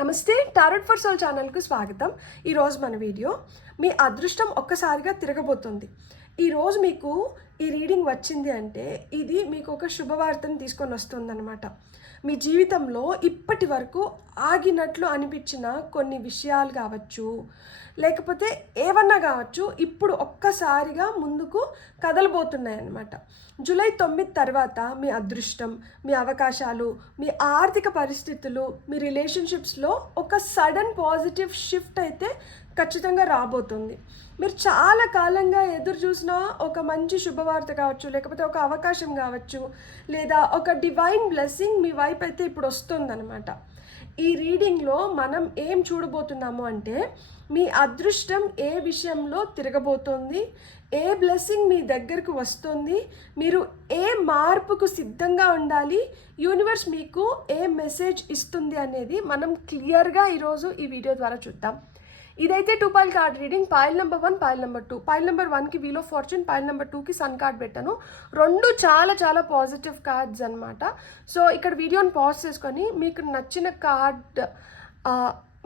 నమస్తే, tarot for soul ఛానల్కు స్వాగతం. ఈరోజు మన వీడియో మీ అదృష్టం ఒక్కసారిగా తిరగబోతుంది. ఈరోజు మీకు ఈ రీడింగ్ వచ్చింది అంటే ఇది మీకు ఒక శుభవార్తను తీసుకొని వస్తుందన్నమాట. మీ జీవితంలో ఇప్పటి వరకు ఆగినట్లు అనిపించిన కొన్ని విషయాలు కావచ్చు, లేకపోతే ఏమన్నా కావచ్చు, ఇప్పుడు ఒక్కసారిగా ముందుకు కదలబోతున్నాయి అన్నమాట. జూలై 9 తర్వాత మీ అదృష్టం, మీ అవకాశాలు, మీ ఆర్థిక పరిస్థితులు, మీ రిలేషన్షిప్స్లో ఒక సడన్ పాజిటివ్ షిఫ్ట్ అయితే ఖచ్చితంగా రాబోతుంది. మీరు చాలా కాలంగా ఎదురు చూసిన ఒక మంచి శుభవార్త కావచ్చు, లేకపోతే ఒక అవకాశం కావచ్చు, లేదా ఒక డివైన్ బ్లెస్సింగ్ మీ వైపు అయితే ఇప్పుడు వస్తుందన్నమాట. ఈ రీడింగ్లో మనం ఏం చూడబోతున్నాము అంటే మీ అదృష్టం ఏ విషయంలో తిరగబోతోంది, ఏ బ్లెస్సింగ్ మీ దగ్గరకు వస్తుంది, మీరు ఏ మార్పుకు సిద్ధంగా ఉండాలి, యూనివర్స్ మీకు ఏ మెసేజ్ ఇస్తుంది అనేది మనం క్లియర్గా ఈరోజు ఈ వీడియో ద్వారా చూద్దాం. ఇదైతే 2 pile card reading. Pile number 1, pile number 2. Pile number 1కి wheel of fortune, pile number 2కి సన్ కార్డ్ పెట్టాను. రెండు చాలా పాజిటివ్ కార్డ్స్ అనమాట. సో ఇక్కడ వీడియోని పాజ్ చేసుకొని మీకు నచ్చిన కార్డ్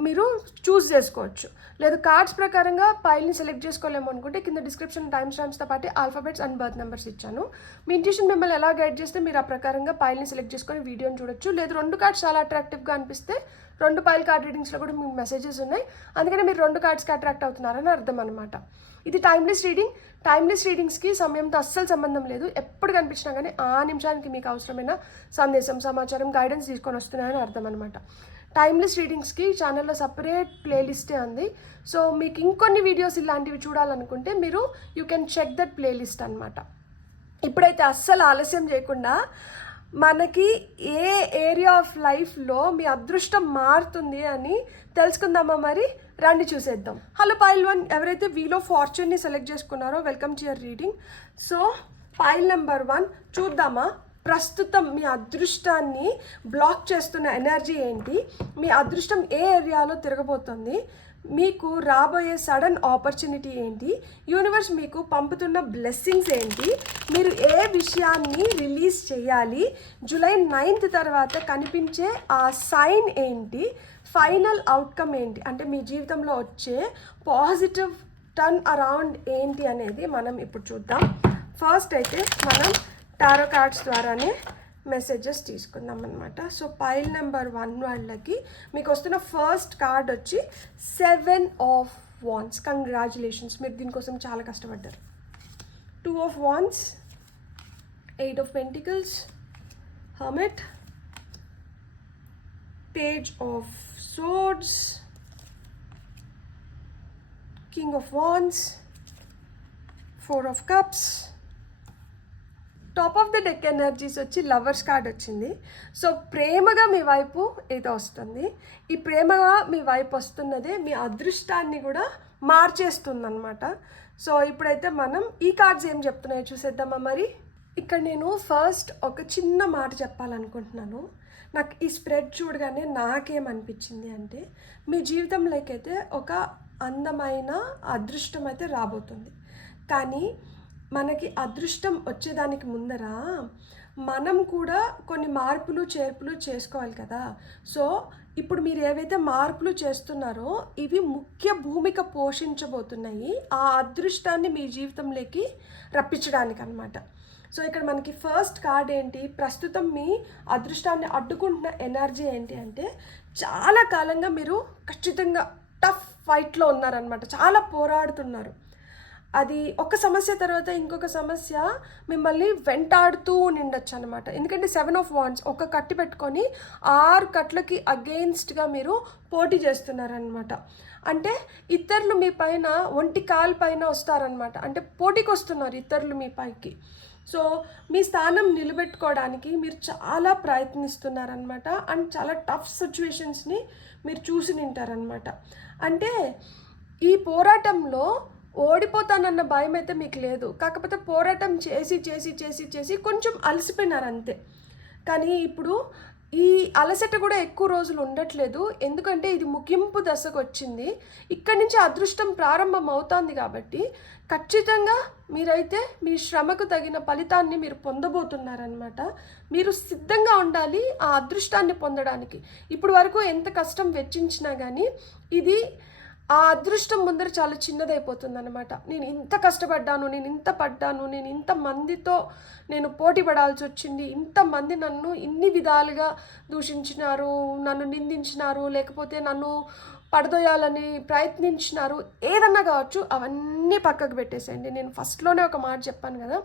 మీరు చూస్ చేసుకోవచ్చు. లేదు కార్డ్స్ ప్రకారంగా పైల్ని సెలెక్ట్ చేసుకోలేము అనుకుంటే కింద డిస్క్రిప్షన్ టైమ్ స్టాంప్స్తో పాటు ఆల్ఫాబెట్స్ అండ్ బర్త్ నెంబర్స్ ఇచ్చాను. మీ ఇంట్యూషన్ మిమ్మల్ని ఎలా గైడ్ చేస్తే మీరు ఆ ప్రకారంగా పైల్ని సెలెక్ట్ చేసుకొని వీడియోని చూడొచ్చు. లేదు 2 కార్డ్స్ చాలా అట్రాక్టివ్గా అనిపిస్తే 2 పాయిల్ కార్డ్ రీడింగ్స్లో కూడా మీకు మెసేజెస్ ఉన్నాయి, అందుకని మీరు 2 కార్డ్స్కి అట్రాక్ట్ అవుతున్నారని అర్థం అనమాట. ఇది టైమ్లెస్ రీడింగ్. టైమ్లెస్ రీడింగ్స్కి సమయంతో అస్సలు సంబంధం లేదు. ఎప్పుడు కనిపించినా కానీ ఆ నిమిషానికి మీకు అవసరమైన సందేశం, సమాచారం, గైడెన్స్ తీసుకొని వస్తున్నాయని అర్థం అనమాట. టైమ్లెస్ రీడింగ్స్కి ఛానల్లో సపరేట్ ప్లేలిస్టే ఉంది. సో మీకు ఇంకొన్ని వీడియోస్ ఇలాంటివి చూడాలనుకుంటే మీరు you can check that playlist అనమాట. ఇప్పుడైతే అస్సలు ఆలస్యం చేయకుండా మనకి ఏ ఏరియా ఆఫ్ లైఫ్లో మీ అదృష్టం మారుతుంది అని తెలుసుకుందామా? మరి రండి చూసేద్దాం. హలో పాయిల్ 1, ఎవరైతే వీల్ ఆఫ్ ఫార్చ్యూన్ని సెలెక్ట్ చేసుకున్నారో welcome to your reading. So foil number 1 చూద్దామా? ప్రస్తుతం మీ అదృష్టాన్ని బ్లాక్ చేస్తున్న ఎనర్జీ ఏంటి, మీ అదృష్టం ఏ ఏరియాలో తిరగబోతుంది, మీకు రాబోయే సడన్ ఆపర్చునిటీ ఏంటి, యూనివర్స్ మీకు పంపుతున్న బ్లెస్సింగ్స్ ఏంటి, మీరు ఏ విషయాన్ని రిలీజ్ చేయాలి, జూలై 9th తర్వాత కనిపించే ఆ సైన్ ఏంటి, ఫైనల్ అవుట్కమ్ ఏంటి, అంటే మీ జీవితంలో వచ్చే పాజిటివ్ టర్న్ అరౌండ్ ఏంటి అనేది మనం ఇప్పుడు చూద్దాం. ఫస్ట్ అయితే మనం టారో కార్డ్స్ ద్వారానే మెసేజెస్ తీసుకుందాం అనమాట. సో పాయిల్ నెంబర్ 1 వాళ్ళకి మీకు వస్తున్న ఫస్ట్ కార్డ్ వచ్చి 7 ఆఫ్ వాండ్స్. కంగ్రాచులేషన్స్, మీరు దీనికోసం చాలా కష్టపడ్డారు. 2 of wands, 8 of pentacles, hermit, page of swords, king of wands, 4 of cups. Top of the deck energies వచ్చి లవర్స్ కార్డ్ వచ్చింది. సో ప్రేమగా మీ వైపు ఏదో వస్తుంది. ఈ ప్రేమగా మీ వైపు వస్తున్నదే మీ అదృష్టాన్ని కూడా మార్చేస్తుంది అనమాట. సో ఇప్పుడైతే మనం ఈ కార్డ్స్ ఏం చెప్తున్నాయో చూసేద్దామా మరి. ఇక్కడ నేను ఫస్ట్ ఒక చిన్న మాట చెప్పాలనుకుంటున్నాను. నాకు ఈ స్ప్రెడ్ చూడగానే నాకేమనిపించింది అంటే మీ జీవితంలోకి అయితే ఒక అందమైన అదృష్టం అయితే రాబోతుంది. కానీ మనకి అదృష్టం వచ్చేదానికి ముందర మనం కూడా కొన్ని మార్పులు చేర్పులు చేసుకోవాలి కదా. సో ఇప్పుడు మీరు ఏవైతే మార్పులు చేస్తున్నారో ఇవి ముఖ్య భూమిక పోషించబోతున్నాయి ఆ అదృష్టాన్ని మీ జీవితంలోకి రప్పించడానికి అనమాట. సో ఇక్కడ మనకి ఫస్ట్ కార్డ్ ఏంటి, ప్రస్తుతం మీ అదృష్టాన్ని అడ్డుకుంటున్న ఎనర్జీ ఏంటి అంటే చాలా కాలంగా మీరు ఖచ్చితంగా టఫ్ ఫైట్లో ఉన్నారనమాట, చాలా పోరాడుతున్నారు. అది ఒక సమస్య తర్వాత ఇంకొక సమస్య మిమ్మల్ని వెంటాడుతూ నిండొచ్చు అనమాట. ఎందుకంటే 7 ఆఫ్ వాండ్స్ ఒక కట్టి పెట్టుకొని 6 కట్లకి అగెయిన్స్ట్గా మీరు పోటీ చేస్తున్నారనమాట. అంటే ఇతరులు మీ పైన ఒంటి కాలు పైన వస్తారనమాట, అంటే పోటీకి వస్తున్నారు ఇతరులు మీ పైకి. సో మీ స్థానం నిలబెట్టుకోవడానికి మీరు చాలా ప్రయత్నిస్తున్నారనమాట. అండ్ చాలా టఫ్ సిచ్యువేషన్స్ని మీరు చూసి నింటారనమాట. అంటే ఈ పోరాటంలో ఓడిపోతానన్న భయం అయితే మీకు లేదు, కాకపోతే పోరాటం చేసి చేసి చేసి చేసి కొంచెం అలసిపోయినారు అంతే. కానీ ఇప్పుడు ఈ అలసట కూడా ఎక్కువ రోజులు ఉండట్లేదు, ఎందుకంటే ఇది ముగింపు దశకు వచ్చింది. ఇక్కడి నుంచి అదృష్టం ప్రారంభం అవుతుంది కాబట్టి ఖచ్చితంగా మీరైతే మీ శ్రమకు తగిన ఫలితాన్ని మీరు పొందబోతున్నారనమాట. మీరు సిద్ధంగా ఉండాలి ఆ అదృష్టాన్ని పొందడానికి. ఇప్పుడు వరకు ఎంత కష్టం వెచ్చించినా కానీ ఇది ఆ అదృష్టం ముందర చాలా చిన్నదైపోతుంది అనమాట. నేను ఇంత కష్టపడ్డాను, నేను ఇంత పడ్డాను, నేను ఇంతమందితో నేను పోటీ పడాల్సి వచ్చింది, ఇంతమంది నన్ను ఇన్ని విధాలుగా దూషించినారు, నన్ను నిందించినారు, లేకపోతే నన్ను పడదోయాలని ప్రయత్నించినారు, ఏదన్నా కావచ్చు, అవన్నీ పక్కకు పెట్టేసేయండి. నేను ఫస్ట్లోనే ఒక మాట చెప్పాను కదా,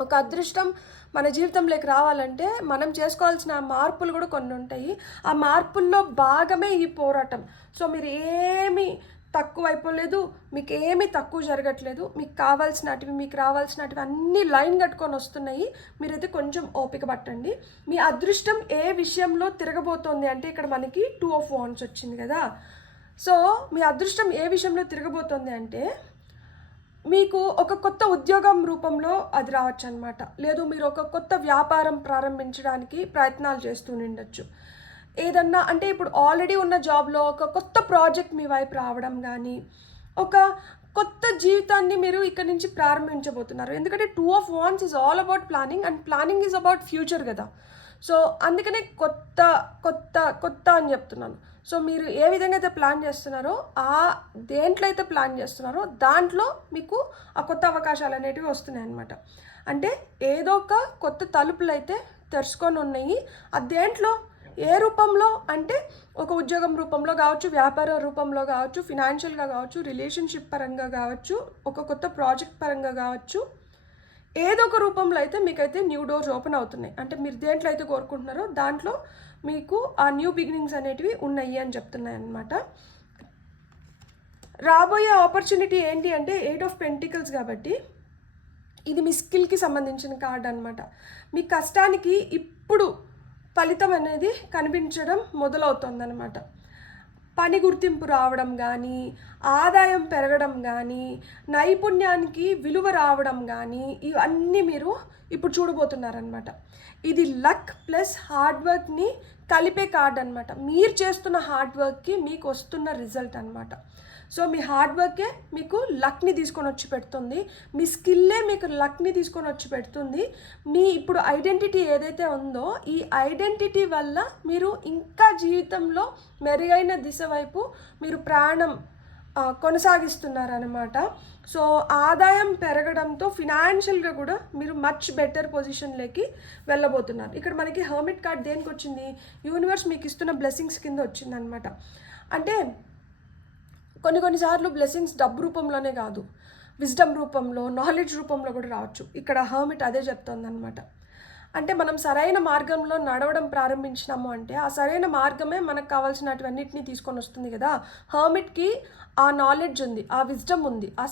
ఒక అదృష్టం మన జీవితంలోకి రావాలంటే మనం చేసుకోవాల్సిన మార్పులు కూడా కొన్ని ఉంటాయి. ఆ మార్పుల్లో భాగమే ఈ పోరాటం. సో మీరు ఏమీ తక్కువ అయిపోలేదు, మీకు ఏమీ తక్కువ జరగట్లేదు. మీకు కావాల్సినటివి, మీకు రావాల్సినటివి అన్నీ లైన్ కట్టుకొని వస్తున్నాయి. మీరైతే కొంచెం ఓపిక పట్టండి. మీ అదృష్టం ఏ విషయంలో తిరగబోతోంది అంటే ఇక్కడ మనకి 2 of Wands వచ్చింది కదా. సో మీ అదృష్టం ఏ విషయంలో తిరగబోతోంది అంటే మీకు ఒక కొత్త ఉద్యోగం రూపంలో అది రావచ్చు అనమాట. లేదు మీరు ఒక కొత్త వ్యాపారం ప్రారంభించడానికి ప్రయత్నాలు చేస్తూ ఉండొచ్చు. ఏదన్నా అంటే ఇప్పుడు ఆల్రెడీ ఉన్న జాబ్లో ఒక కొత్త ప్రాజెక్ట్ మీ వైపు రావడం కానీ, ఒక కొత్త జీవితాన్ని మీరు ఇక్కడ నుంచి ప్రారంభించబోతున్నారు. ఎందుకంటే 2 of Wands is all about planning, and planning is about future కదా. సో అందుకనే కొత్త కొత్త కొత్త అని చెప్తున్నాను. సో మీరు ఏ విధంగా అయితే ప్లాన్ చేస్తున్నారో, ఆ దేంట్లో అయితే ప్లాన్ చేస్తున్నారో దాంట్లో మీకు ఆ కొత్త అవకాశాలు అనేటివి వస్తున్నాయి అన్నమాట. అంటే ఏదో ఒక కొత్త తలుపులు అయితే తెరుచుకొని ఉన్నాయి. దేంట్లో ఏ రూపంలో అంటే ఒక ఉద్యోగం రూపంలో కావచ్చు, వ్యాపార రూపంలో కావచ్చు, ఫినాన్షియల్గా కావచ్చు, రిలేషన్షిప్ పరంగా కావచ్చు, ఒక కొత్త ప్రాజెక్ట్ పరంగా కావచ్చు, ఏదో ఒక రూపంలో అయితే మీకైతే న్యూ డోర్స్ ఓపెన్ అవుతున్నాయి. అంటే మీరు దేంట్లో అయితే కోరుకుంటున్నారో దాంట్లో మీకు ఆ న్యూ బిగినింగ్స్ అనేటివి ఉన్నాయి అని చెప్తున్నాయి అన్నమాట. రాబోయే ఆపర్చునిటీ ఏంటి అంటే 8 of Pentacles కాబట్టి ఇది మీ స్కిల్కి సంబంధించిన కార్డ్ అనమాట. మీ కష్టానికి ఇప్పుడు ఫలితం అనేది కనిపించడం మొదలవుతుందన్నమాట. పని గుర్తింపు రావడం కానీ, ఆదాయం పెరగడం కానీ, నైపుణ్యానికి విలువ రావడం కానీ, ఇవన్నీ మీరు ఇప్పుడు చూడబోతున్నారనమాట. ఇది లక్ ప్లస్ హార్డ్ వర్క్ని కలిపే కార్డ్ అనమాట. మీరు చేస్తున్న హార్డ్ వర్క్కి మీకు వస్తున్న రిజల్ట్ అనమాట. సో మీ హార్డ్ వర్కే మీకు లక్ని తీసుకొని వచ్చి పెడుతుంది, మీ స్కిల్లే మీకు లక్ని తీసుకొని వచ్చి పెడుతుంది. మీ ఇప్పుడు ఐడెంటిటీ ఏదైతే ఉందో ఈ ఐడెంటిటీ వల్ల మీరు ఇంకా జీవితంలో మెరుగైన దిశ వైపు మీరు ప్రయాణం కొనసాగిస్తున్నారనమాట. సో ఆదాయం పెరగడంతో ఫినాన్షియల్గా కూడా మీరు మచ్ బెటర్ పొజిషన్లోకి వెళ్ళబోతున్నారు. ఇక్కడ మనకి హర్మిట్ కార్డ్ దేనికి వచ్చింది? యూనివర్స్ మీకు ఇస్తున్న బ్లెస్సింగ్స్ కింద వచ్చిందనమాట. అంటే కొన్నిసార్లు బ్లెస్సింగ్స్ డబ్బు రూపంలోనే కాదు, విజ్డమ్ రూపంలో, నాలెడ్జ్ రూపంలో కూడా రావచ్చు. ఇక్కడ హర్మిట్ అదే చెప్తుంది అనమాట. అంటే మనం సరైన మార్గంలో నడవడం ప్రారంభించినాము అంటే ఆ సరైన మార్గమే మనకు కావాల్సినటువన్నిటిని తీసుకొని వస్తుంది కదా. హర్మిట్కి ఆ నాలెడ్జ్ ఉంది, ఆ విజ్డమ్ ఉంది. ఆ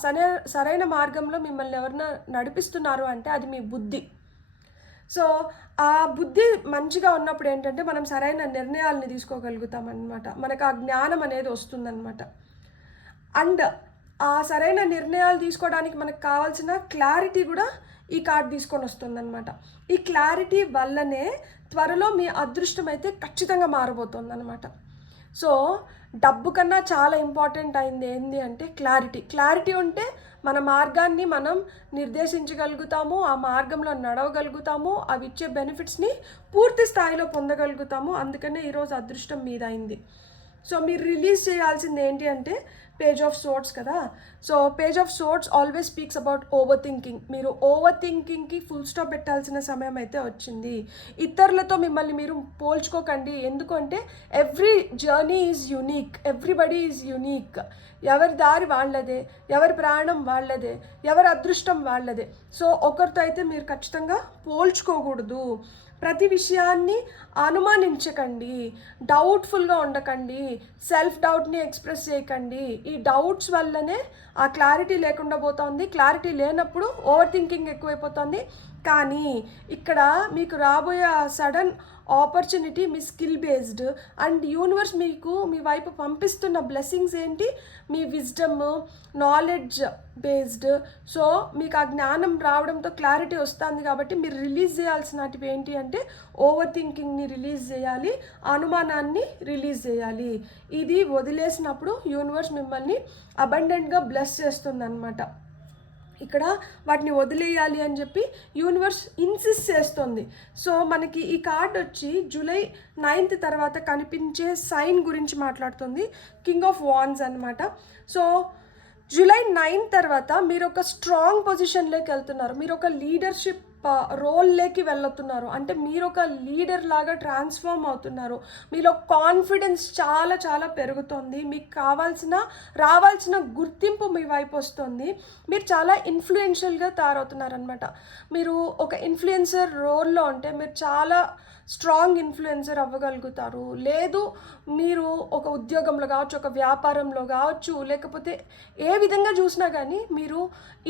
సరైన మార్గంలో మిమ్మల్ని ఎవరైనా నడిపిస్తున్నారు అంటే అది మీ బుద్ధి. సో ఆ బుద్ధి మంచిగా ఉన్నప్పుడు ఏంటంటే మనం సరైన నిర్ణయాలని తీసుకోగలుగుతాం అన్నమాట. మనకు ఆ జ్ఞానం అనేది వస్తుందన్నమాట. అండ్ ఆ సరైన నిర్ణయాలు తీసుకోవడానికి మనకు కావాల్సిన క్లారిటీ కూడా ఈ కార్డ్ తీసుకొని వస్తుందన్నమాట. ఈ క్లారిటీ వల్లనే త్వరలో మీ అదృష్టం అయితే ఖచ్చితంగా మారబోతుంది అనమాట. సో డబ్బు కన్నా చాలా ఇంపార్టెంట్ అయింది ఏంటి అంటే క్లారిటీ ఉంటే మన మార్గాన్ని మనం నిర్దేశించగలుగుతాము, ఆ మార్గంలో నడవగలుగుతాము, అవి ఇచ్చే బెనిఫిట్స్ని పూర్తి స్థాయిలో పొందగలుగుతాము. అందుకనే ఈరోజు అదృష్టం మీద అయింది. సో మీరు రిలీజ్ చేయాల్సింది ఏంటి అంటే పేజ్ ఆఫ్ సోర్డ్స్ కదా. So page of swords always speaks about over thinking. మీరు ఓవర్ థింకింగ్కి ఫుల్ స్టాప్ పెట్టాల్సిన సమయం అయితే వచ్చింది. ఇతరులతో మిమ్మల్ని మీరు పోల్చుకోకండి. ఎందుకంటే every journey is unique, everybody is unique. ఎవరి దారి వాళ్ళదే, ఎవరి ప్రయాణం వాళ్ళదే, ఎవరి అదృష్టం వాళ్ళదే. సో ఒకరితో అయితే మీరు ఖచ్చితంగా పోల్చుకోకూడదు. ప్రతి విషయాన్ని అనుమానించకండి, డౌట్ఫుల్గా ఉండకండి, సెల్ఫ్ డౌట్ని ఎక్స్ప్రెస్ చేయకండి. ఈ డౌట్స్ వల్లనే ఆ క్లారిటీ లేకుండా పోతుంది. క్లారిటీ లేనప్పుడు ఓవర్ థింకింగ్ ఎక్కువైపోతుంది. కానీ ఇక్కడ మీకు రాబోయే sudden opportunity me skill based and universe మీకు మీ వైపు పంపిస్తున్న బ్లెస్సింగ్స్ ఏంటి, మీ విజ్డమ్, నాలెడ్జ్ బేస్డ్. సో మీకు ఆ జ్ఞానం రావడంతో క్లారిటీ వస్తుంది కాబట్టి మీరు రిలీజ్ చేయాల్సినవి ఏంటి అంటే ఓవర్ థింకింగ్ని రిలీజ్ చేయాలి, అనుమానాన్ని రిలీజ్ చేయాలి. ఇది వదిలేసినప్పుడు యూనివర్స్ మిమ్మల్ని అబండెంట్గా బ్లెస్ చేస్తుంది అనమాట. ఇక్కడ వాటిని వదిలేయాలి అని చెప్పి యూనివర్స్ ఇన్సిస్ట్ చేస్తుంది. సో మనకి ఈ కార్డ్ వచ్చి జూలై 9th తర్వాత కనిపించే సైన్ గురించి మాట్లాడుతుంది, కింగ్ ఆఫ్ వాండ్స్ అనమాట. సో జూలై 9 తర్వాత మీరు ఒక స్ట్రాంగ్ పొజిషన్లోకి వెళ్తున్నారు, మీరు ఒక లీడర్షిప్ రోల్లోకి వెళ్తున్నారు. అంటే మీరు ఒక లీడర్ లాగా ట్రాన్స్ఫార్మ్ అవుతున్నారు, మీలో కాన్ఫిడెన్స్ చాలా చాలా పెరుగుతుంది, మీకు రావాల్సిన గుర్తింపు మీ వైపు వస్తుంది, మీరు చాలా ఇన్ఫ్లుయెన్షియల్గా తయారవుతున్నారు అనమాట. మీరు ఒక ఇన్ఫ్లుయెన్సర్ రోల్లో ఉంటే మీరు చాలా స్ట్రాంగ్ ఇన్ఫ్లుయెన్సర్ అవ్వగలుగుతారు. లేదు మీరు ఒక ఉద్యోగంలో కావచ్చు, ఒక వ్యాపారంలో కావచ్చు, లేకపోతే ఏ విధంగా చూసినా కానీ మీరు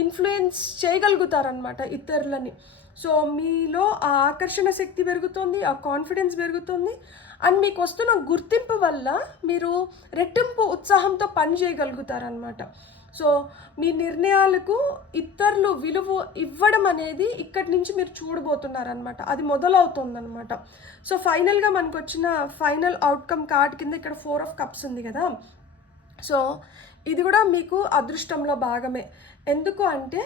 ఇన్ఫ్లుయెన్స్ చేయగలుగుతారనమాట ఇతరులని. సో మీలో ఆ ఆకర్షణ శక్తి పెరుగుతుంది, ఆ కాన్ఫిడెన్స్ పెరుగుతుంది అండ్ మీకు వస్తున్న గుర్తింపు వల్ల మీరు రెట్టింపు ఉత్సాహంతో పని చేయగలుగుతారనమాట. సో మీ నిర్ణయాలకు ఇతరులు విలువ ఇవ్వడం అనేది ఇక్కడి నుంచి మీరు చూడబోతున్నారనమాట, అది మొదలవుతుందన్నమాట. సో ఫైనల్గా మనకు వచ్చిన ఫైనల్ అవుట్కమ్ కార్డ్ కింద ఇక్కడ 4 of Cups ఉంది కదా. సో ఇది కూడా మీకు అదృష్టంలో భాగమే. ఎందుకు అంటే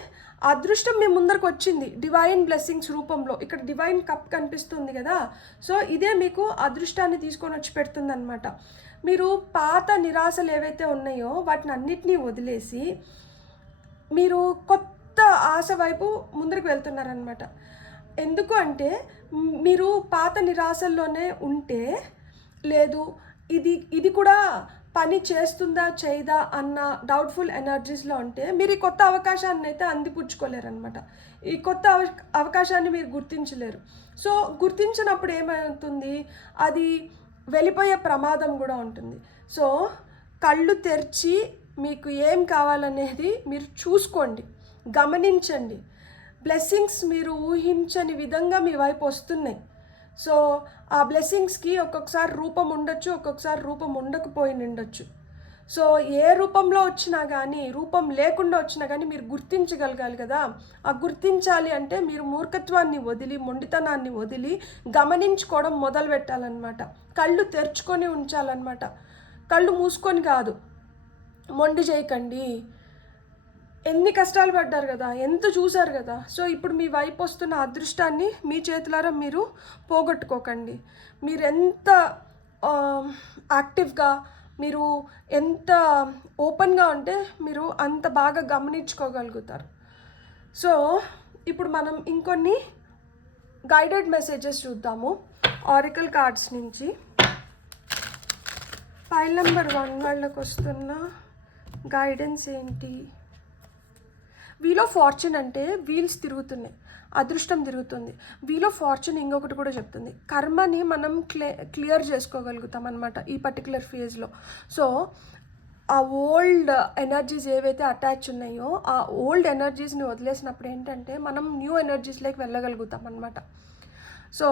అదృష్టం మీ ముందరకు వచ్చింది డివైన్ బ్లెస్సింగ్స్ రూపంలో. ఇక్కడ డివైన్ కప్ కనిపిస్తుంది కదా. సో ఇదే మీకు అదృష్టాన్ని తీసుకొని వచ్చి పెడుతుంది అనమాట. మీరు పాత నిరాశలు ఏవైతే ఉన్నాయో వాటిని అన్నిటినీ వదిలేసి మీరు కొత్త ఆశ వైపు ముందరకు వెళ్తున్నారనమాట. ఎందుకు అంటే మీరు పాత నిరాశల్లోనే ఉంటే, లేదు ఇది కూడా పని చేస్తుందా చేయదా అన్న డౌట్ఫుల్ ఎనర్జీస్లో ఉంటే మీరు ఈ కొత్త అవకాశాన్ని అయితే అందిపుచ్చుకోలేరు అనమాట. ఈ కొత్త అవకాశాన్ని మీరు గుర్తించలేరు. సో గుర్తించినప్పుడు ఏమవుతుంది, అది వెళ్ళిపోయే ప్రమాదం కూడా ఉంటుంది. సో కళ్ళు తెరిచి మీకు ఏం కావాలనేది మీరు చూసుకోండి, గమనించండి. బ్లెస్సింగ్స్ మీరు ఊహించని విధంగా మీ వైపు వస్తున్నాయి. సో ఆ బ్లెస్సింగ్స్కి ఒక్కొక్కసారి రూపం ఉండొచ్చు, ఒక్కొక్కసారి రూపం ఉండకపోయి ఉండొచ్చు. సో ఏ రూపంలో వచ్చినా కానీ, రూపం లేకుండా వచ్చినా కానీ మీరు గుర్తించగలగాలి కదా. ఆ గుర్తించాలి అంటే మీరు మూర్ఖత్వాన్ని వదిలి, మొండితనాన్ని వదిలి గమనించుకోవడం మొదలు పెట్టాలన్నమాట. కళ్ళు తెరుచుకొని ఉంచాలన్నమాట, కళ్ళు మూసుకొని కాదు. మొండి చేయకండి. ఎన్ని కష్టాలు పడ్డారు కదా, ఎంత చూశారు కదా. సో ఇప్పుడు మీ వైపు వస్తున్న అదృష్టాన్ని మీ చేతులారా మీరు పోగొట్టుకోకండి. మీరు ఎంత యాక్టివ్గా, మీరు ఎంత ఓపెన్గా ఉంటే మీరు అంత బాగా గమనించుకోగలుగుతారు. సో ఇప్పుడు మనం ఇంకొన్ని గైడెడ్ మెసేజెస్ చూద్దాము ఆరికల్ కార్డ్స్ నుంచి. ఫైల్ నెంబర్ 1 వాళ్ళకి వస్తున్న గైడెన్స్ ఏంటి? వీల్ ఆఫ్ ఫార్చ్యూన్ అంటే వీల్స్ తిరుగుతున్నాయి, అదృష్టం తిరుగుతుంది. వీల్ ఆఫ్ ఫార్చ్యూన్ ఇంకొకటి కూడా చెప్తుంది, కర్మని మనం క్లియర్ చేసుకోగలుగుతాం అనమాట ఈ పర్టికులర్ ఫేజ్లో. సో ఆ ఓల్డ్ ఎనర్జీస్ ఏవైతే అటాచ్ ఉన్నాయో ఆ ఓల్డ్ ఎనర్జీస్ని వదిలేసినప్పుడు ఏంటంటే మనం న్యూ ఎనర్జీస్లోకి వెళ్ళగలుగుతాం అనమాట. సో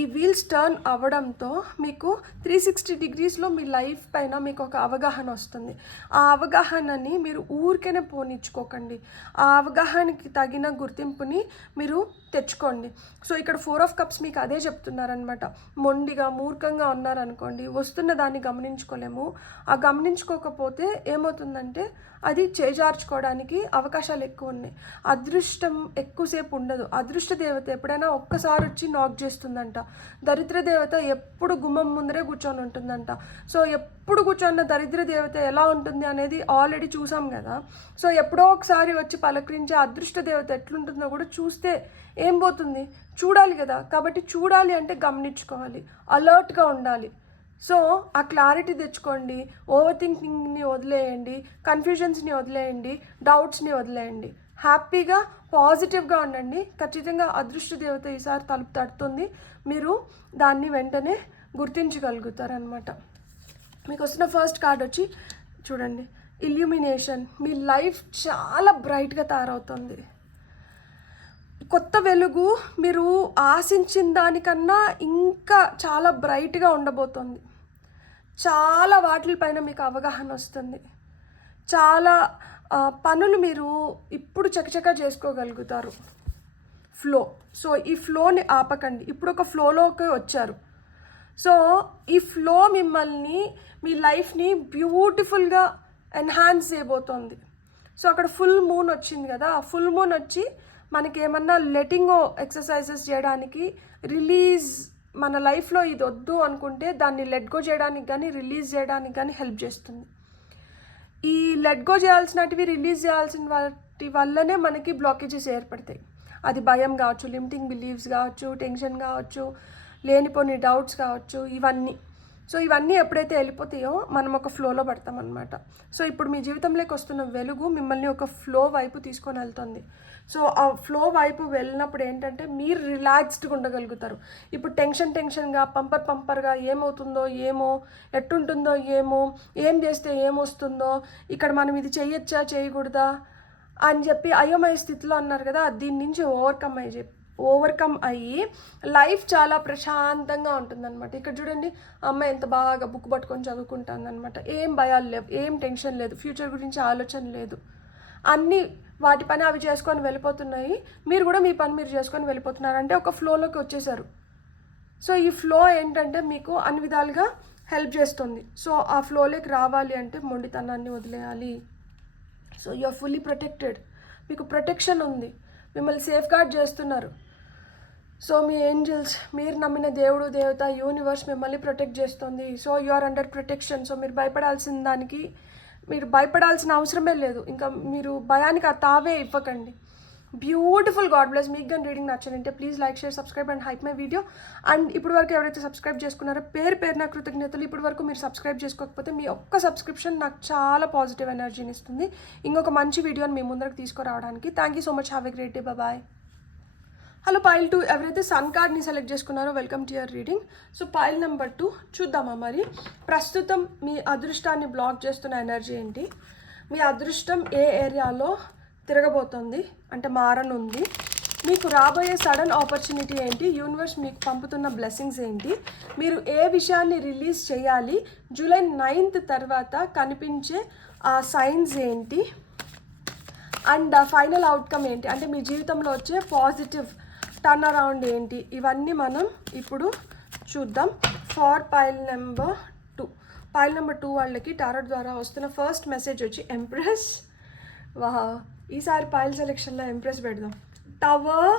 ఈ వీల్స్ టర్న్ అవ్వడంతో మీకు 360 degreesలో మీ లైఫ్ పైన మీకు ఒక అవగాహన వస్తుంది. ఆ అవగాహనని మీరు ఊరికేనే పోనిచ్చుకోకండి, ఆ అవగాహనకి తగిన గుర్తింపుని మీరు తెచ్చుకోండి. సో ఇక్కడ 4 of Cups మీకు అదే చెప్తున్నారనమాట. మొండిగా మూర్ఖంగా ఉన్నారనుకోండి, వస్తున్న దాన్ని గమనించుకోలేము. ఆ గమనించుకోకపోతే ఏమవుతుందంటే అది చేజార్చుకోవడానికి అవకాశాలు ఎక్కువ ఉన్నాయి. అదృష్టం ఎక్కువసేపు ఉండదు. అదృష్ట దేవత ఎప్పుడైనా ఒక్కసారి వచ్చి నాక్ చేస్తుందంట. దరిద్ర దేవత ఎప్పుడు గుమ్మం ముందరే కూర్చొని ఉంటుందంట. సో ఎప్పుడు కూర్చొన్న దరిద్ర దేవత ఎలా ఉంటుంది అనేది ఆల్రెడీ చూసాం కదా. సో ఎప్పుడో ఒకసారి వచ్చి పలకరించే అదృష్ట దేవత ఎట్లుంటుందో కూడా చూస్తే ఏం పోతుంది, చూడాలి కదా. కాబట్టి చూడాలి అంటే గమనించుకోవాలి, అలర్ట్గా ఉండాలి. సో ఆ క్లారిటీ తెచ్చుకోండి, ఓవర్ థింకింగ్ని వదిలేయండి, కన్ఫ్యూజన్స్ని వదిలేయండి, డౌట్స్ని వదిలేయండి. హ్యాపీగా పాజిటివ్గా ఉండండి. ఖచ్చితంగా అదృష్ట దేవత ఈసారి తలుపు తడుతుంది, మీరు దాన్ని వెంటనే గుర్తించగలుగుతారనమాట. మీకు వస్తున్న ఫస్ట్ కార్డ్ వచ్చి చూడండి, ఇల్యూమినేషన్. మీ లైఫ్ చాలా బ్రైట్గా తయారవుతుంది. కొత్త వెలుగు మీరు ఆశించిన దానికన్నా ఇంకా చాలా బ్రైట్గా ఉండబోతుంది. చాలా వాటిపైన మీకు అవగాహన వస్తుంది. చాలా పనులు మీరు ఇప్పుడు చకచకా చేసుకోగలుగుతారు. ఫ్లో. సో ఈ ఫ్లోని ఆపకండి. ఇప్పుడు ఒక ఫ్లోలోకి వచ్చారు. సో ఈ ఫ్లో మిమ్మల్ని, మీ లైఫ్ని బ్యూటిఫుల్గా ఎన్హాన్స్ చేయబోతోంది. సో అక్కడ ఫుల్ మూన్ వచ్చింది కదా, ఆ ఫుల్ మూన్ వచ్చి మనకి ఏమన్నా లెటింగ్ ఎక్సర్సైజెస్ చేయడానికి, రిలీజ్, మన లైఫ్లో ఇది వద్దు అనుకుంటే దాన్ని లెట్ గో చేయడానికి కానీ రిలీజ్ చేయడానికి కానీ హెల్ప్ చేస్తుంది. ఈ లెట్ గో చేయాల్సినటివి రిలీజ్ చేయాల్సిన వాటి వల్లనే మనకి బ్లాకేజెస్ ఏర్పడతాయి. అది భయం కావచ్చు, లిమిటింగ్ బిలీవ్స్ కావచ్చు, టెన్షన్ కావచ్చు, లేనిపోని డౌట్స్ కావచ్చు, ఇవన్నీ. సో ఇవన్నీ ఎప్పుడైతే వెళ్ళిపోతాయో మనం ఒక ఫ్లోలో పడతాం అనమాట. సో ఇప్పుడు మీ జీవితంలోకి వస్తున్న వెలుగు మిమ్మల్ని ఒక ఫ్లో వైపు తీసుకొని వెళ్తుంది. సో ఆ ఫ్లో వైపు వెళ్ళినప్పుడు ఏంటంటే మీరు రిలాక్స్డ్గా ఉండగలుగుతారు. ఇప్పుడు టెన్షన్గా పంపర్గా ఏమవుతుందో ఏమో, ఎట్టుంటుందో ఏమో, ఏం చేస్తే ఏమొస్తుందో, ఇక్కడ మనం ఇది చేయొచ్చా చేయకూడదా అని చెప్పి అయోమయ స్థితిలో అన్నారు కదా, దీని నుంచి ఓవర్కమ్ అయ్యి లైఫ్ చాలా ప్రశాంతంగా ఉంటుందన్నమాట. ఇక్కడ చూడండి, అమ్మాయి ఎంత బాగా బుక్ పట్టుకొని చదువుకుంటుంది అనమాట. ఏం భయాలు లేవు, ఏం టెన్షన్ లేదు, ఫ్యూచర్ గురించి ఆలోచన లేదు. అన్నీ వాటి పని అవి చేసుకొని వెళ్ళిపోతున్నాయి. మీరు కూడా మీ పని మీరు చేసుకొని వెళ్ళిపోతున్నారు. అంటే ఒక ఫ్లోలోకి వచ్చేసారు. సో ఈ ఫ్లో ఏంటంటే మీకు అన్ని విధాలుగా హెల్ప్ చేస్తుంది. సో ఆ ఫ్లోలోకి రావాలి అంటే మొండితనాన్ని వదిలేయాలి. So you are fully protected. మీకు ప్రొటెక్షన్ ఉంది, మిమ్మల్ని సేఫ్ గార్డ్ చేస్తున్నారు. సో మీ ఏంజల్స్, మీరు నమ్మిన దేవుడు, దేవత, యూనివర్స్ మిమ్మల్ని ప్రొటెక్ట్ చేస్తుంది. So you are under protection. So మీరు భయపడాల్సిన అవసరమే లేదు. ఇంకా మీరు భయానికి ఆ తావే ఇవ్వకండి. బ్యూటిఫుల్. God bless. మీకు కానీ రీడింగ్ నచ్చాలంటే please like, share, subscribe and hype my video. And ఇప్పుడు వరకు ఎవరైతే సబ్స్క్రైబ్ చేసుకున్నారో పేరున కృతజ్ఞతలు. ఇప్పుడు వరకు మీరు సబ్స్క్రైబ్ చేసుకోకపోతే మీ ఒక్క సబ్స్క్రిప్షన్ నాకు చాలా పాజిటివ్ ఎనర్జీని ఇస్తుంది ఇంకొక మంచి వీడియోని మీ ముందరకు తీసుకురావడానికి. Thank you so much. Have a great day. Bye. Hello pile 2, ఎవరైతే సన్ కార్డ్ని సెలెక్ట్ చేసుకున్నారో welcome to your reading. So pile number 2 చూద్దామా మరి. ప్రస్తుతం మీ అదృష్టాన్ని బ్లాక్ చేస్తున్న ఎనర్జీ ఏంటి, మీ అదృష్టం ఏ ఏరియాలో తిరగబోతుంది అంటే మారనుంది, మీకు రాబోయే సడన్ ఆపర్చునిటీ ఏంటి, యూనివర్స్ మీకు పంపుతున్న బ్లెస్సింగ్స్ ఏంటి, మీరు ఏ విషయాన్ని రిలీజ్ చేయాలి, జూలై 9th తర్వాత కనిపించే ఆ సైన్స్ ఏంటి, అండ్ ఫైనల్ అవుట్కమ్ ఏంటి, అంటే మీ జీవితంలో వచ్చే పాజిటివ్ టర్న్ అరౌండ్ ఏంటి, ఇవన్నీ మనం ఇప్పుడు చూద్దాం. For pile number 2. Pile number 2 వాళ్ళకి టారోట్ ద్వారా వస్తున్న ఫస్ట్ మెసేజ్ వచ్చి ఎంప్రెస్. వా, ఈసారి పైల్ సెలెక్షన్లో ఎంప్రెస్ పెడదాం. Tower,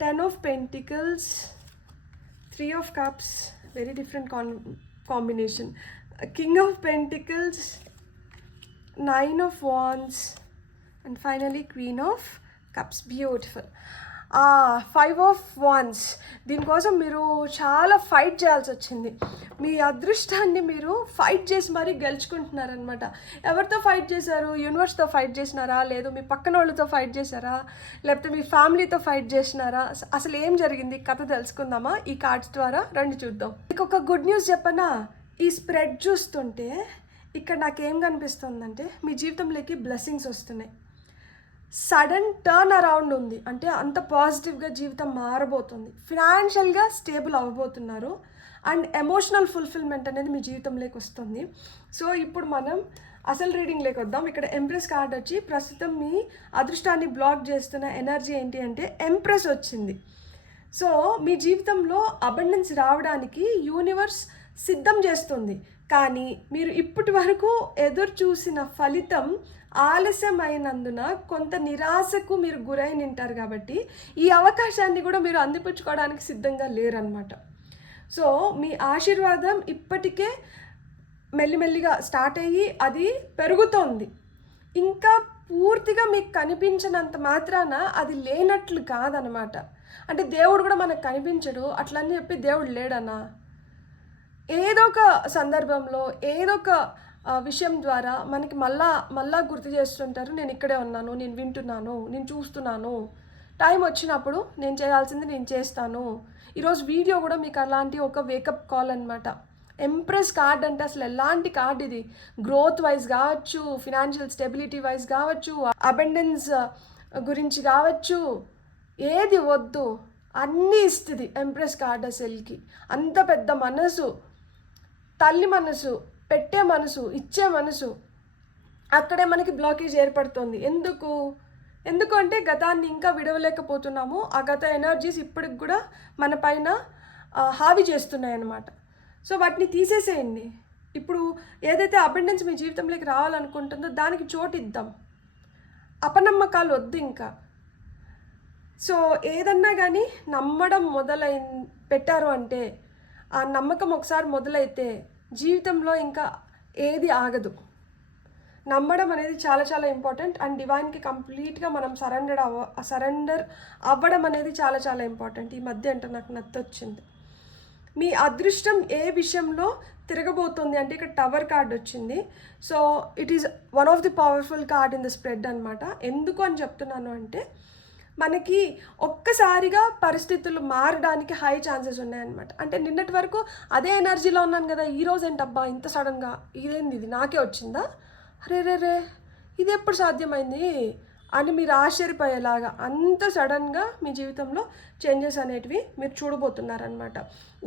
10 of Pentacles, 3 of Cups, very different combination, King of Pentacles, 9 of Wands, and finally Queen of Cups. Beautiful. 5 of Wands. దీనికోసం మీరు చాలా ఫైట్ చేయాల్సి వచ్చింది. మీ అదృష్టాన్ని మీరు ఫైట్ చేసి మరీ గెలుచుకుంటున్నారనమాట. ఎవరితో ఫైట్ చేశారు? యూనివర్స్తో ఫైట్ చేసినారా, లేదు మీ పక్కన వాళ్ళతో ఫైట్ చేశారా, లేకపోతే మీ ఫ్యామిలీతో ఫైట్ చేసినారా, అసలు ఏం జరిగింది కథ తెలుసుకుందామా ఈ కార్డ్స్ ద్వారా. రండి చూద్దాం. మీకు ఒక గుడ్ న్యూస్ చెప్పనా, ఈ స్ప్రెడ్ చూస్తుంటే ఇక్కడ నాకేం కనిపిస్తుందంటే మీ జీవితంలోకి బ్లెస్సింగ్స్ వస్తున్నాయి. సడన్ టర్న్ అరౌండ్ ఉంది, అంటే అంత పాజిటివ్గా జీవితం మారబోతుంది. ఫినాన్షియల్గా స్టేబుల్ అవ్వబోతున్నారు అండ్ ఎమోషనల్ ఫుల్ఫిల్మెంట్ అనేది మీ జీవితంలోకి వస్తుంది. సో ఇప్పుడు మనం అసలు రీడింగ్లోకి వద్దాం. ఇక్కడ ఎంప్రెస్ కార్డ్ వచ్చి ప్రస్తుతం మీ అదృష్టాన్ని బ్లాక్ చేస్తున్న ఎనర్జీ ఏంటి అంటే ఎంప్రెస్ వచ్చింది. సో మీ జీవితంలో అబండెన్స్ రావడానికి యూనివర్స్ సిద్ధం చేస్తుంది, కానీ మీరు ఇప్పటి వరకు ఎదురు చూసిన ఫలితం ఆలస్యమైనందున కొంత నిరాశకు మీరు గురైన ఉంటారు. కాబట్టి ఈ అవకాశాన్ని కూడా మీరు అందిపుచ్చుకోవడానికి సిద్ధంగా లేరనమాట. సో మీ ఆశీర్వాదం ఇప్పటికే మెల్లిమెల్లిగా స్టార్ట్ అయ్యి అది పెరుగుతోంది. ఇంకా పూర్తిగా మీకు కనిపించినంత మాత్రాన అది లేనట్లు కాదనమాట. అంటే దేవుడు కూడా మనకు కనిపించడు అట్లని చెప్పి దేవుడు లేడన్నా. ఏదో ఒక సందర్భంలో ఏదో ఒక విషయం ద్వారా మనకి మళ్ళా గుర్తు చేస్తుంటారు, నేను ఇక్కడే ఉన్నాను, నేను వింటున్నాను, నేను చూస్తున్నాను, టైం వచ్చినప్పుడు నేను చేయాల్సింది నేను చేస్తాను. ఈరోజు వీడియో కూడా మీకు అలాంటి ఒక వేకప్ కాల్ అనమాట. ఎంప్రెస్ కార్డ్ అంటే అసలు ఎలాంటి కార్డ్ ఇది, గ్రోత్ వైజ్ కావచ్చు, ఫినాన్షియల్ స్టెబిలిటీ వైజ్ కావచ్చు, అబెండెన్స్ గురించి కావచ్చు, ఏది వద్దు అన్నీ ఇస్తుంది ఎంప్రెస్ కార్డ్ అసలుకి. అంత పెద్ద మనసు, తల్లి మనసు, పెట్టే మనసు, ఇచ్చే మనసు. అక్కడే మనకి బ్లాకేజ్ ఏర్పడుతుంది. ఎందుకు అంటే గతాన్ని ఇంకా విడవలేకపోతున్నాము. ఆ గత ఎనర్జీస్ ఇప్పటికి కూడా మన పైన హావి చేస్తున్నాయి అన్నమాట. సో వాటిని తీసేసేయండి. ఇప్పుడు ఏదైతే అబండెన్స్ మీ జీవితంలోకి రావాలనుకుంటుందో దానికి చోటు ఇద్దాం. అపనమ్మకాలు వద్దు ఇంకా. సో ఏదన్నా కానీ నమ్మడం పెట్టారు అంటే, ఆ నమ్మకం ఒకసారి మొదలైతే జీవితంలో ఇంకా ఏది ఆగదు. నమ్మడం అనేది చాలా చాలా ఇంపార్టెంట్. అండ్ డివైన్కి కంప్లీట్గా మనం సరెండర్ అవ్వడం అనేది చాలా చాలా ఇంపార్టెంట్. ఈ మధ్య అంటే నాకు నచ్చొచ్చింది. మీ అదృష్టం ఏ విషయంలో తిరగబోతుంది అంటే ఇక్కడ టవర్ కార్డ్ వచ్చింది. So it is one of the powerful card in the spread అనమాట. ఎందుకు అని చెప్తున్నాను అంటే, మనకి ఒక్కసారిగా పరిస్థితులు మారడానికి హై ఛాన్సెస్ ఉన్నాయన్నమాట. అంటే నిన్నటి వరకు అదే ఎనర్జీలో ఉన్నాను కదా, ఈరోజు ఏంటబ్బా ఇంత సడన్గా ఇదేంది, ఇది నాకే వచ్చిందా, రే ఇది ఎప్పుడు సాధ్యమైంది అని మీరు ఆశ్చర్యపోయేలాగా అంత సడన్గా మీ జీవితంలో చేంజెస్ అనేటివి మీరు చూడబోతున్నారనమాట.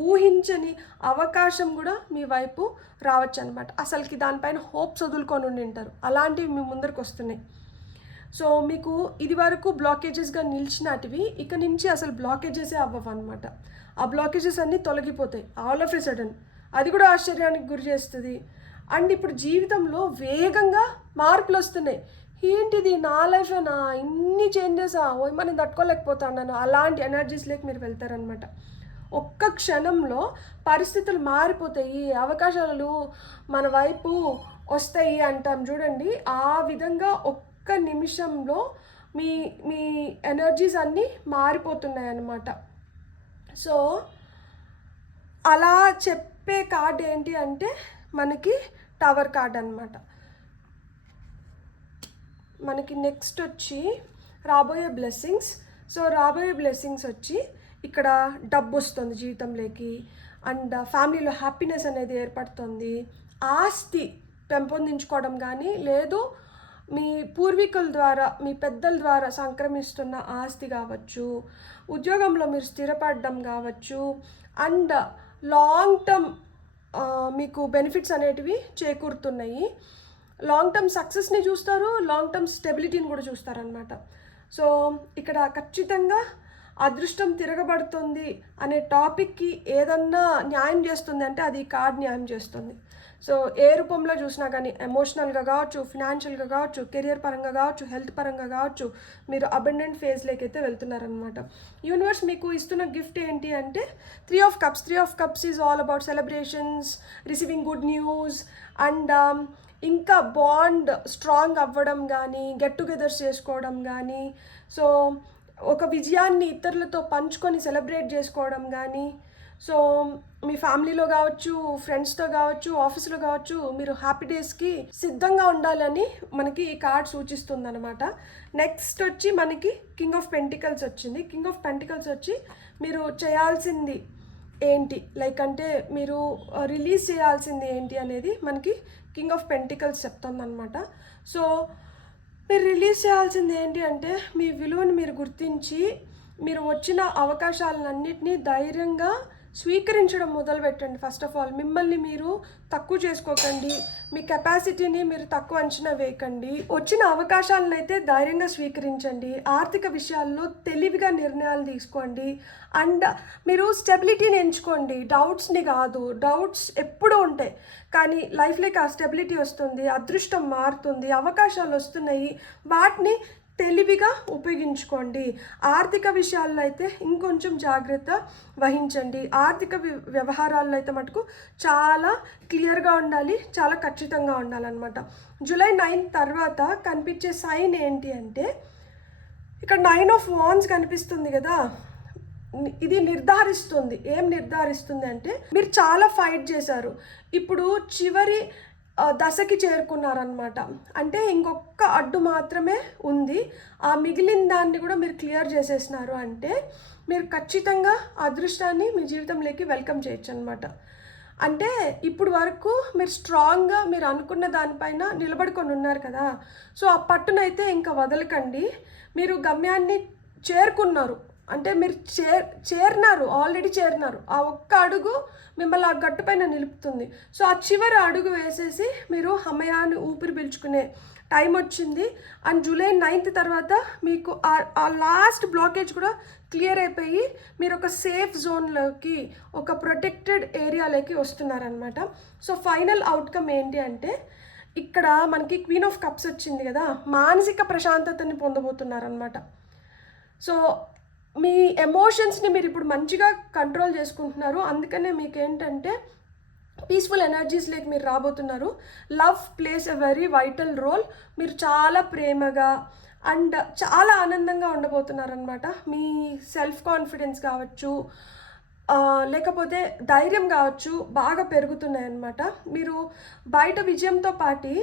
ఊహించని అవకాశం కూడా మీ వైపు రావచ్చు అనమాట. అసలుకి దానిపైన హోప్స్ వదులుకొని ఉండింటారు, అలాంటివి మీ ముందరికి వస్తున్నాయి. సో మీకు ఇది వరకు బ్లాకేజెస్గా నిలిచినటివి ఇక నుంచి అసలు బ్లాకేజెసే అవ్వవు అనమాట. ఆ బ్లాకేజెస్ అన్నీ తొలగిపోతాయి ఆల్ ఆఫ్ ఎ సడన్. అది కూడా ఆశ్చర్యానికి గురి చేస్తుంది. అండ్ ఇప్పుడు జీవితంలో వేగంగా మార్పులు వస్తున్నాయి. ఏంటిది, నా లైఫేనా, ఇన్ని చేంజెసా, మనం తట్టుకోలేకపోతున్నాను, అలాంటి ఎనర్జీస్లోకి మీరు వెళ్తారనమాట. ఒక్క క్షణంలో పరిస్థితులు మారిపోతాయి, అవకాశాలు మన వైపు వస్తాయి అంటాం చూడండి. ఆ విధంగా ఒక్క నిమిషంలో మీ మీ ఎనర్జీస్ అన్నీ మారిపోతున్నాయి అన్నమాట. సో అలా చెప్పే కార్డ్ ఏంటి అంటే మనకి టవర్ కార్డ్ అనమాట. మనకి నెక్స్ట్ వచ్చి రాబోయే బ్లెస్సింగ్స్. సో రాబోయే బ్లెస్సింగ్స్ వచ్చి ఇక్కడ డబ్బు వస్తుంది జీవితంలోకి, అండ్ ఫ్యామిలీలో హ్యాపీనెస్ అనేది ఏర్పడుతుంది. ఆస్తి పెంపొందించుకోవడం కానీ, లేదు మీ పూర్వీకుల ద్వారా, మీ పెద్దల ద్వారా సంక్రమిస్తున్న ఆస్తి కావచ్చు, ఉద్యోగంలో మీరు స్థిరపడడం కావచ్చు, అండ్ లాంగ్ టర్మ్ మీకు బెనిఫిట్స్ అనేటివి చేకూరుతున్నాయి. లాంగ్ టర్మ్ సక్సెస్ని చూస్తారు, లాంగ్ టర్మ్ స్టెబిలిటీని కూడా చూస్తారనమాట. సో ఇక్కడ ఖచ్చితంగా అదృష్టం తిరగబడుతుంది అనే టాపిక్కి ఏదన్నా న్యాయం చేస్తుంది అంటే అది కార్డ్ న్యాయం చేస్తుంది. సో ఏ రూపంలో చూసినా కానీ, ఎమోషనల్గా కావచ్చు, ఫినాన్షియల్గా కావచ్చు, కెరియర్ పరంగా కావచ్చు, హెల్త్ పరంగా కావచ్చు, మీరు అబండెంట్ ఫేజ్లోకి అయితే వెళ్తున్నారనమాట. యూనివర్స్ మీకు ఇస్తున్న గిఫ్ట్ ఏంటి అంటే 3 of Cups. 3 of Cups is all about celebrations, receiving good news, and ఇంకా బాండ్ స్ట్రాంగ్ అవ్వడం కానీ, గెట్ టుగెదర్స్ చేసుకోవడం కానీ, సో ఒక విజయాన్ని ఇతరులతో పంచుకొని సెలబ్రేట్ చేసుకోవడం కానీ, సో మీ ఫ్యామిలీలో కావచ్చు, ఫ్రెండ్స్తో కావచ్చు, ఆఫీస్లో కావచ్చు, మీరు హ్యాపీ డేస్కి సిద్ధంగా ఉండాలని మనకి ఈ కార్డ్ సూచిస్తుంది అనమాట. నెక్స్ట్ వచ్చి మనకి కింగ్ ఆఫ్ పెంటికల్స్ వచ్చింది. కింగ్ ఆఫ్ పెంటికల్స్ వచ్చి మీరు చేయాల్సింది ఏంటి, లైక్ అంటే మీరు రిలీజ్ చేయాల్సింది ఏంటి అనేది మనకి కింగ్ ఆఫ్ పెంటికల్స్ చెప్తుంది అనమాట. సో మీరు రిలీజ్ చేయాల్సింది ఏంటి అంటే, మీ విలువను మీరు గుర్తించి మీరు వచ్చిన అవకాశాలన్నింటినీ ధైర్యంగా స్వీకరించడం మొదలుపెట్టండి. ఫస్ట్ ఆఫ్ ఆల్ మిమ్మల్ని మీరు తక్కువ చేసుకోకండి, మీ కెపాసిటీని మీరు తక్కువ అంచనా వేయకండి. వచ్చిన అవకాశాలను అయితే ధైర్యంగా స్వీకరించండి. ఆర్థిక విషయాల్లో తెలివిగా నిర్ణయాలు తీసుకోండి. అండ్ మీరు స్టెబిలిటీని ఎంచుకోండి, డౌట్స్ని కాదు. డౌట్స్ ఎప్పుడూ ఉంటాయి, కానీ లైఫ్లోకి ఆ స్టెబిలిటీ వస్తుంది, అదృష్టం మారుతుంది, అవకాశాలు వస్తున్నాయి. వాటిని తెలివిగా ఉపయోగించుకోండి. ఆర్థిక విషయాల్లో అయితే ఇంకొంచెం జాగ్రత్త వహించండి. ఆర్థిక వ్యవహారాల్లో అయితే మటుకు చాలా క్లియర్గా ఉండాలి, చాలా ఖచ్చితంగా ఉండాలన్నమాట. జూలై 9 తర్వాత కనిపించే సైన్ ఏంటి అంటే, ఇక్కడ 9 of Wands కనిపిస్తుంది కదా, ఇది నిర్ధారిస్తుంది. ఏం నిర్ధారిస్తుంది అంటే, మీరు చాలా ఫైట్ చేశారు, ఇప్పుడు చివరి దశకి చేరుకున్నారనమాట. అంటే ఇంకొక అడ్డు మాత్రమే ఉంది, ఆ మిగిలిన దాన్ని కూడా మీరు క్లియర్ చేసేసినారు అంటే మీరు ఖచ్చితంగా అదృష్టాన్ని మీ జీవితంలోకి వెల్కమ్ చేయొచ్చు అనమాట. అంటే ఇప్పుడు వరకు మీరు స్ట్రాంగ్గా మీరు అనుకున్న దానిపైన నిలబడుకొని ఉన్నారు కదా, సో ఆ పట్టునైతే ఇంకా వదలకండి. మీరు గమ్యాన్ని చేరుకున్నారు అంటే మీరు చేరినారు, ఆల్రెడీ చేరినారు. ఆ ఒక్క అడుగు మిమ్మల్ని ఆ గట్టు పైన నిలుపుతుంది. సో ఆ చివరి అడుగు వేసేసి మీరు హమయాన్ని ఊపిరి పీల్చుకునే టైం వచ్చింది. అండ్ జూలై 9th తర్వాత మీకు ఆ లాస్ట్ బ్లాకేజ్ కూడా క్లియర్ అయిపోయి మీరు ఒక సేఫ్ జోన్లోకి, ఒక ప్రొటెక్టెడ్ ఏరియాలోకి వస్తున్నారనమాట. సో ఫైనల్ అవుట్కమ్ ఏంటి అంటే ఇక్కడ మనకి క్వీన్ ఆఫ్ కప్స్ వచ్చింది కదా, మానసిక ప్రశాంతతని పొందబోతున్నారనమాట. సో మీ ఎమోషన్స్ని మీరు ఇప్పుడు మంచిగా కంట్రోల్ చేసుకుంటున్నారు. అందుకనే మీకు ఏంటంటే పీస్ఫుల్ ఎనర్జీస్లోకి మీరు రాబోతున్నారు. Love plays a very vital role. మీరు చాలా ప్రేమగా అండ్ చాలా ఆనందంగా ఉండబోతున్నారనమాట. మీ సెల్ఫ్ కాన్ఫిడెన్స్ కావచ్చు, లేకపోతే ధైర్యం కావచ్చు, బాగా పెరుగుతున్నాయన్నమాట. మీరు బయట విజయంతో పాటు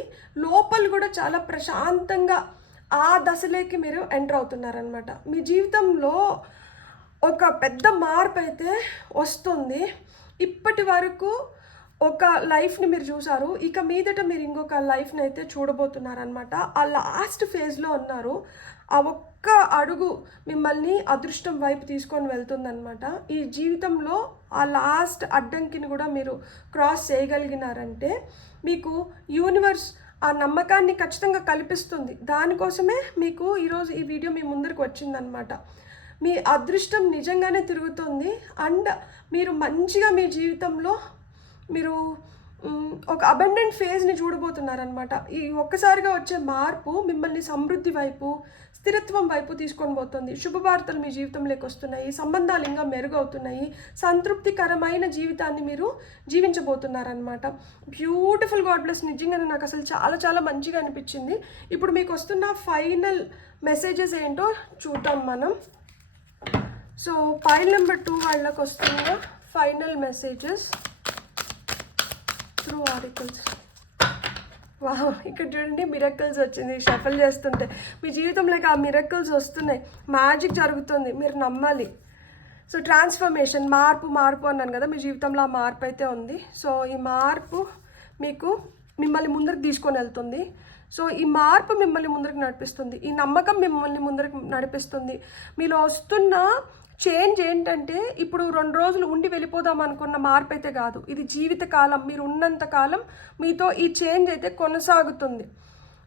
లోపల కూడా చాలా ప్రశాంతంగా ఆ దశలోకి మీరు ఎంటర్ అవుతున్నారనమాట. మీ జీవితంలో ఒక పెద్ద మార్పు అయితే వస్తుంది. ఇప్పటి వరకు ఒక లైఫ్ని మీరు చూసారు, ఇక మీదట మీరు ఇంకొక లైఫ్ని అయితే చూడబోతున్నారనమాట. ఆ లాస్ట్ ఫేజ్లో ఉన్నారు. ఆ ఒక్క అడుగు మిమ్మల్ని అదృష్టం వైపు తీసుకొని వెళ్తుందనమాట. ఈ జీవితంలో ఆ లాస్ట్ అడ్డంకిని కూడా మీరు క్రాస్ చేయగలిగినారంటే మీకు యూనివర్స్ ఆ నమ్మకాన్ని ఖచ్చితంగా కల్పిస్తుంది. దానికోసమే మీకు ఈరోజు ఈ వీడియో మీ ముందరికి వచ్చిందనమాట. మీ అదృష్టం నిజంగానే తిరుగుతుంది అండ్ మీరు మంచిగా మీ జీవితంలో మీరు ఒక అబండెంట్ ఫేజ్ని చూడబోతున్నారనమాట. ఈ ఒక్కసారిగా వచ్చే మార్పు మిమ్మల్ని సమృద్ధి వైపు, స్థిరత్వం వైపు తీసుకొని పోతుంది. శుభవార్తలు మీ జీవితంలోకి వస్తున్నాయి, సంబంధాలు ఇంకా మెరుగవుతున్నాయి, సంతృప్తికరమైన జీవితాన్ని మీరు జీవించబోతున్నారనమాట. Beautiful, God bless. నిజంగానే నాకు అసలు చాలా చాలా మంచిగా అనిపించింది. ఇప్పుడు మీకు వస్తున్న ఫైనల్ మెసేజెస్ ఏంటో చూద్దాం మనం. సో పైల్ నెంబర్ 2 వాళ్ళకి వస్తున్న final messages through articles. Wow, ఇక్కడ చూడండి మిరకల్స్ వచ్చింది. షఫల్ చేస్తుంటే మీ జీవితంలోకి ఆ మిరకల్స్ వస్తున్నాయి, మ్యాజిక్ జరుగుతుంది, మీరు నమ్మాలి. సో ట్రాన్స్ఫర్మేషన్, మార్పు అన్నాను కదా, మీ జీవితంలో ఆ మార్పు అయితే ఉంది. సో ఈ మార్పు మీకు మిమ్మల్ని ముందరికి తీసుకొని వెళ్తుంది. సో ఈ మార్పు మిమ్మల్ని ముందరికి నడిపిస్తుంది, ఈ నమ్మకం మిమ్మల్ని ముందరికి నడిపిస్తుంది. మీలో వస్తున్న చేంజ్ ఏంటంటే ఇప్పుడు 2 రోజులు ఉండి వెళ్ళిపోదాం అనుకున్న మార్పు అయితే కాదు, ఇది జీవితకాలం. మీరు ఉన్నంత కాలం మీతో ఈ చేంజ్ అయితే కొనసాగుతుంది.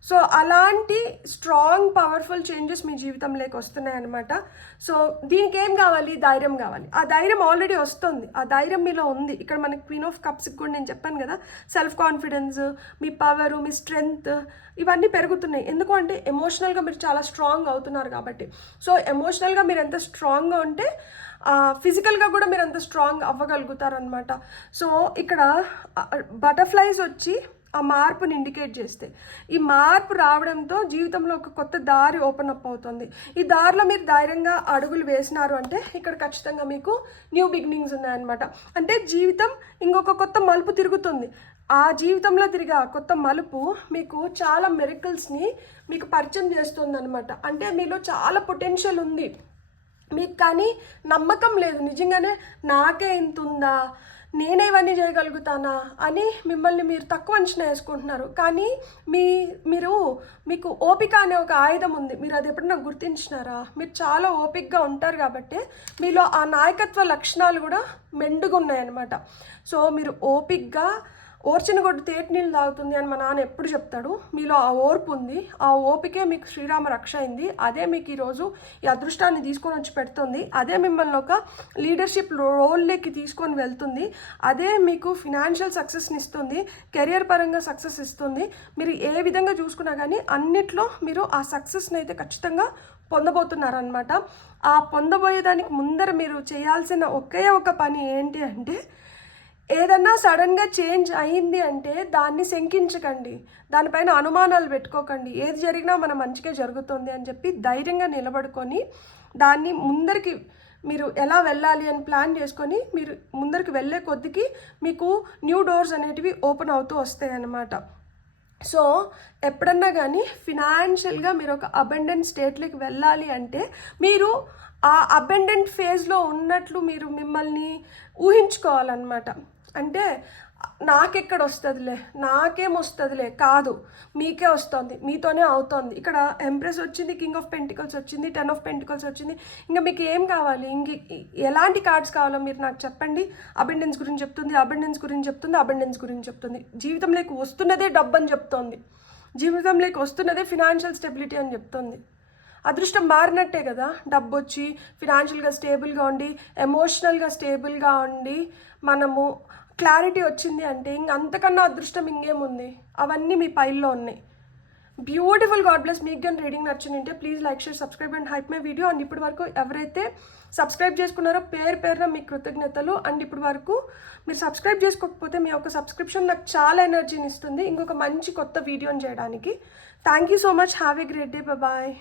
సో అలాంటి స్ట్రాంగ్ పవర్ఫుల్ చేంజెస్ మీ జీవితంలోకి వస్తున్నాయి అనమాట. సో దీనికి ఏం కావాలి? ధైర్యం కావాలి. ఆ ధైర్యం ఆల్రెడీ వస్తుంది, ఆ ధైర్యం మీలో ఉంది. ఇక్కడ మనకి క్వీన్ ఆఫ్ కప్స్కి కూడా నేను చెప్పాను కదా, సెల్ఫ్ కాన్ఫిడెన్స్, మీ పవరు, మీ స్ట్రెంగ్త్ ఇవన్నీ పెరుగుతున్నాయి. ఎందుకు అంటే ఎమోషనల్గా మీరు చాలా స్ట్రాంగ్ అవుతున్నారు కాబట్టి. సో ఎమోషనల్గా మీరు ఎంత స్ట్రాంగ్గా ఉంటే ఫిజికల్గా కూడా మీరు అంత స్ట్రాంగ్ అవ్వగలుగుతారనమాట. సో ఇక్కడ బటర్ఫ్లైస్ వచ్చి ఆ మార్పుని ఇండికేట్ చేస్తే, ఈ మార్పు రావడంతో జీవితంలో ఒక కొత్త దారి ఓపెన్ అప్ అవుతుంది. ఈ దారిలో మీరు ధైర్యంగా అడుగులు వేసినారు అంటే ఇక్కడ ఖచ్చితంగా మీకు న్యూ బిగినింగ్స్ ఉన్నాయన్నమాట. అంటే జీవితం ఇంకొక కొత్త మలుపు తిరుగుతుంది. ఆ జీవితంలో తిరిగి ఆ కొత్త మలుపు మీకు చాలా మిరకల్స్ని మీకు పరిచయం చేస్తుంది అనమాట. అంటే మీలో చాలా పొటెన్షియల్ ఉంది మీకు, కానీ నమ్మకం లేదు. నిజంగానే నాకే ఇంత ఉందా, నేనే ఇవన్నీ చేయగలుగుతానా అని మిమ్మల్ని మీరు తక్కువ అంచనా వేసుకుంటున్నారు. కానీ మీకు ఓపిక అనే ఒక ఆయుధం ఉంది. మీరు అది ఎప్పుడన్నా గుర్తించినారా? మీరు చాలా ఓపికగా ఉంటారు కాబట్టి మీలో ఆ నాయకత్వ లక్షణాలు కూడా మెండుగా ఉన్నాయన్నమాట. సో మీరు ఓపికగా, ఓర్చిన గొడ్డు తేటి నీళ్ళు తాగుతుంది అని మా నాన్న ఎప్పుడు చెప్తాడు. మీలో ఆ ఓర్పు ఉంది, ఆ ఓపికే మీకు శ్రీరామ రక్ష అయింది. అదే మీకు ఈరోజు ఈ అదృష్టాన్ని తీసుకొని వచ్చి పెడుతుంది. అదే మిమ్మల్ని ఒక లీడర్షిప్ రోల్లోకి తీసుకొని వెళ్తుంది. అదే మీకు ఫినాన్షియల్ సక్సెస్ని ఇస్తుంది, కెరియర్ పరంగా సక్సెస్ ఇస్తుంది. మీరు ఏ విధంగా చూసుకున్నా కానీ అన్నిట్లో మీరు ఆ సక్సెస్ని అయితే ఖచ్చితంగా పొందబోతున్నారనమాట. ఆ పొందబోయేదానికి ముందర మీరు చేయాల్సిన ఒకే ఒక పని ఏంటి అంటే, ఏదన్నా సడన్గా చేంజ్ అయింది అంటే దాన్ని శంకించకండి, దానిపైన అనుమానాలు పెట్టుకోకండి. ఏది జరిగినా మన మంచిగా జరుగుతుంది అని చెప్పి ధైర్యంగా నిలబడుకొని దాన్ని ముందరికి మీరు ఎలా వెళ్ళాలి అని ప్లాన్ చేసుకొని మీరు ముందరికి వెళ్ళే కొద్దికి మీకు న్యూ డోర్స్ అనేటివి ఓపెన్ అవుతూ వస్తాయి అన్నమాట. సో ఎప్పుడన్నా కానీ ఫినాన్షియల్గా మీరు ఒక అబండెంట్ స్టేట్లోకి వెళ్ళాలి అంటే మీరు ఆ అబండెంట్ ఫేజ్లో ఉన్నట్లు మీరు మిమ్మల్ని ఊహించుకోవాలన్నమాట. అంటే నాకెక్కడ వస్తుందిలే, నాకేం వస్తుందిలే, కాదు మీకే వస్తుంది, మీతోనే అవుతుంది. ఇక్కడ ఎంప్రెస్ వచ్చింది, కింగ్ ఆఫ్ పెంటికల్స్ వచ్చింది, 10 ఆఫ్ పెంటికల్స్ వచ్చింది. ఇంకా మీకు ఏం కావాలి, ఎలాంటి కార్డ్స్ కావాలో మీరు నాకు చెప్పండి. అబెండెన్స్ గురించి చెప్తుంది, అబెండెన్స్ గురించి చెప్తుంది, అబెండెన్స్ గురించి చెప్తుంది. జీవితంలోకి వస్తున్నదే డబ్బు అని చెప్తోంది, జీవితంలోకి వస్తున్నదే ఫినాన్షియల్ స్టెబిలిటీ అని చెప్తుంది. అదృష్టం మారినట్టే కదా, డబ్బు వచ్చి ఫినాన్షియల్గా స్టేబుల్గా ఉండి, ఎమోషనల్గా స్టేబుల్గా ఉండి, మనము క్లారిటీ వచ్చింది అంటే ఇంక అంతకన్నా అదృష్టం ఇంకేముంది. అవన్నీ మీ పైల్లో ఉన్నాయి. బ్యూటిఫుల్. God bless. మీకు కానీ రీడింగ్ నచ్చిందంటే please like, share, subscribe and hype my video. And ఇప్పటి వరకు ఎవరైతే సబ్స్క్రైబ్ చేసుకున్నారో పేరున మీకు కృతజ్ఞతలు. అండ్ ఇప్పటి వరకు మీరు సబ్స్క్రైబ్ చేసుకోకపోతే మీ యొక్క సబ్స్క్రిప్షన్ నాకు చాలా ఎనర్జీని ఇస్తుంది ఇంకొక మంచి కొత్త వీడియోని చేయడానికి. Thank you so much. Have a great day. Bye.